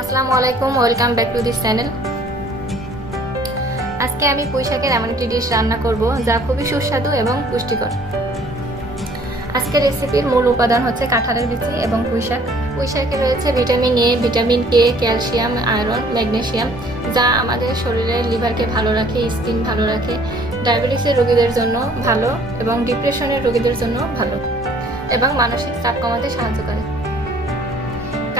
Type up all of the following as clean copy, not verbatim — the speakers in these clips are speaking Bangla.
আসসালামু আলাইকুম, welcome back to this channel. আজকে আমি পুঁইশাকের এমন একটি ডিশ রান্না করব যা খুবই সুস্বাদু এবং পুষ্টিকর। আজকের রেসিপির মূল উপাদান হচ্ছে কাঁঠালের বিচি এবং পুঁইশাক। পুঁইশাকে রয়েছে vitamin A, vitamin K, calcium, iron, magnesium, যা আমাদের শরীরের লিভারকে ভালো রাখে, স্কিন ভালো রাখে, ডায়াবেটিসের রোগীদের জন্য ভালো এবং ডিপ্রেশনের রোগীদের জন্য ভালো এবং মানসিক চাপ কমাতে সাহায্য করে।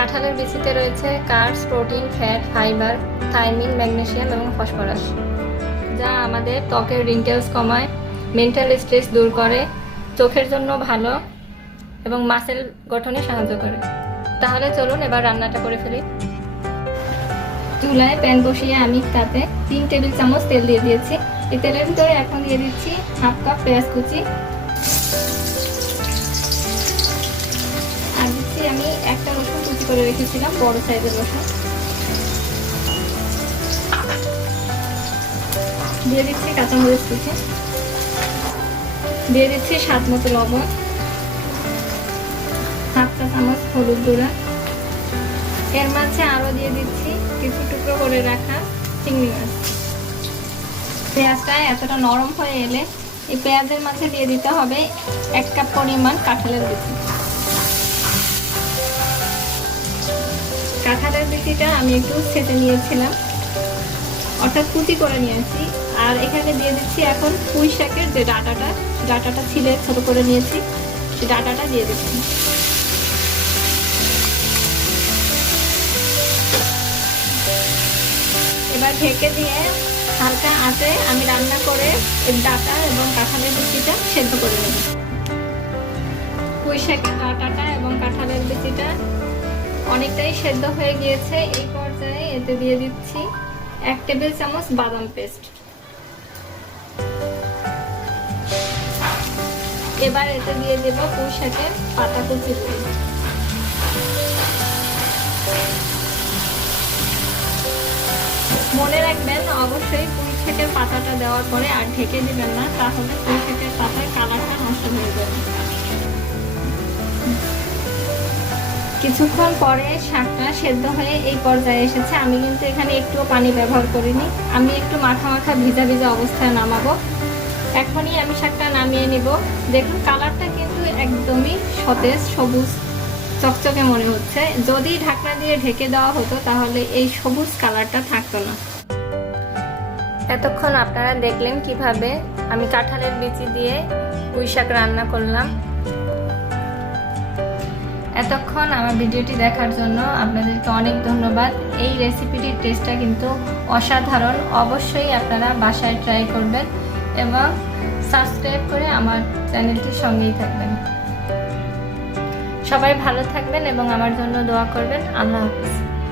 কাঁঠালের বিচিতে রয়েছে carbs, protein, fat, fibre, thiamine, magnesium এবং ফসফরাস, যা আমাদের ত্বকের রিঙ্কেলস কমায়, মেন্টাল স্ট্রেস দূর করে, চোখের জন্য ভালো এবং মাসেল গঠনে সাহায্য করে। তাহলে চলুন এবার রান্নাটা করে ফেলি। চুলায় প্যান বসিয়ে আমি তাতে 3 টেবিল চামচ তেল দিয়ে দিয়েছি। এই তেলের ভিতরে এখন দিয়ে দিচ্ছি হাফ কাপ পেঁয়াজ কুচি, আর দিচ্ছি আমি একটা রসুন কুচি করে রেখেছিলাম, বড় সাইজের রসুন। দিয়ে দিচ্ছি কাঁচামরিচ কুচি, দিয়ে দিচ্ছি স্বাদ মতো লবণ, হাফ চা চামচ হলুদ গুঁড়া। এর মাঝে আরো দিয়ে দিচ্ছি কিছু টুকরো করে রাখা চিংড়ি মাছ। পেঁয়াজটা এতটা নরম হয়ে এলে এই পেঁয়াজের মাঝে দিয়ে দিতে হবে 1 কাপ পরিমাণ কাঁঠালের বিচি। কাঁঠালের বিচিটা আমি একটু ছেঁচে নিয়েছিলাম, অর্থাৎ কুচি করে নিয়েছি। আর এখানে দিয়ে দিচ্ছি এখন পুঁইশাকের যে ডাঁটাটা ছিলে ছোট করে নিয়েছি, সেই ডাঁটাটা দিয়ে দিচ্ছি। এবার ঢেকে দিয়ে হালকা আঁচে আমি রান্না করে এই ডাঁটা এবং কাঁঠালের বিচিটা সেদ্ধ করে নেব। পুঁইশাকের ডাঁটাটা এবং কাঁঠালের বিচিটা অনেকটাই সেদ্ধ হয়ে গিয়েছে। এই পর্যায়ে এতে দিয়ে দিচ্ছি 1 টেবিল চামচ বাদাম পেস্ট। এবার এতে দিয়ে দেব পুঁইশাকের পাতা কুচি। মনে রাখবেন অবশ্যই পুঁইশাকের পাতাটা দেওয়ার পরে আর ঢেকে দিবেন না, তাহলে পুঁইশাকের পাতার কালারটা নষ্ট হয়ে যাবে। কিছুক্ষণ পরে শাকটা সেদ্ধ হয়ে এই পর্যায়ে এসেছে। আমি কিন্তু এখানে একটুও পানি ব্যবহার করিনি, আমি একটু মাখা মাখা ভিজা ভিজা অবস্থায় নামাবো। এখনই আমি শাকটা নামিয়ে নিব। দেখুন কালারটা কিন্তু একদমই সতেজ, সবুজ চকচকে মনে হচ্ছে। যদি ঢাকনা দিয়ে ঢেকে দেওয়া হতো তাহলে এই সবুজ কালারটা থাকতো না। এতক্ষণ আপনারা দেখলেন কিভাবে আমি কাঁঠালের বিচি দিয়ে পুঁইশাক রান্না করলাম। এতক্ষণ আমার ভিডিওটি দেখার জন্য আপনাদেরকে অনেক ধন্যবাদ। এই রেসিপিটির টেস্টটা কিন্তু অসাধারণ। অবশ্যই আপনারা বাসায় ট্রাই করবেন এবং সাবস্ক্রাইব করে আমার চ্যানেলটির সঙ্গেই থাকবেন। সবাই ভালো থাকবেন এবং আমার জন্য দোয়া করবেন। আল্লাহ হাফেজ।